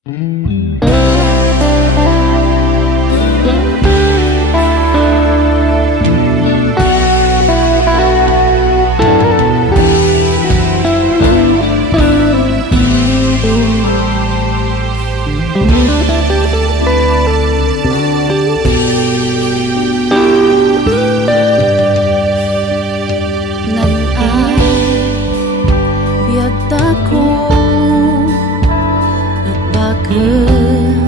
Nan ay biyag tako at bakit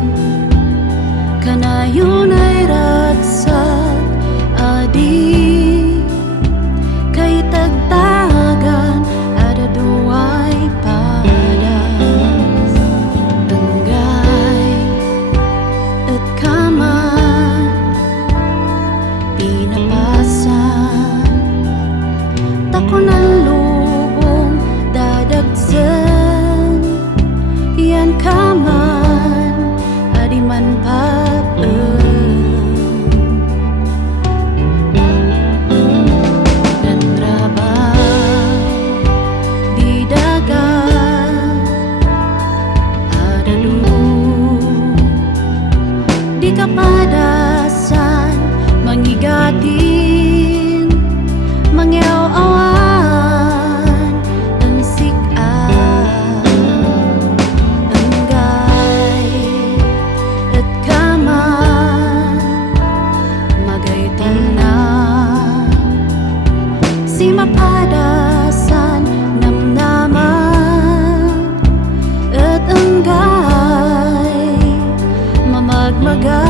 kanayon ay ragsag adi kay tagtagan ada duay padas tanggay at kaman pinapasan tako ng lubong dadagsan yan kaman adi man nanrabaw di dagat ada di kapadasan mangigatin mangyaw-awan ang sikan anggay at kaman magaytan na si mapadasan namnaman at anggay mamagmaga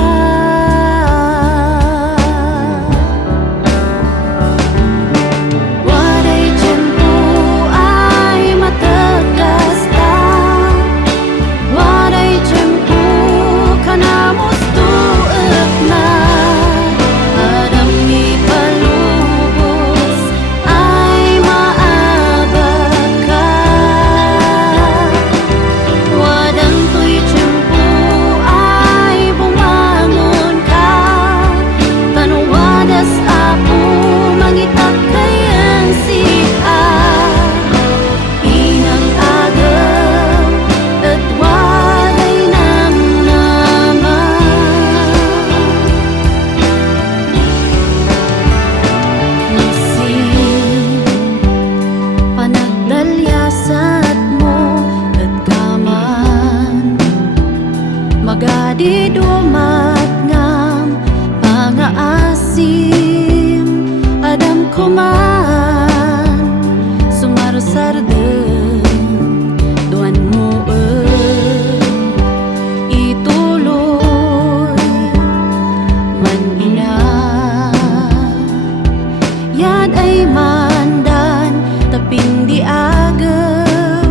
magadi dumat ngam pangaasim adam kuman sumarsarden duan mo ituloy man ina yan ay mandan taping di agaw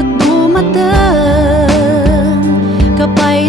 at bumatang kapay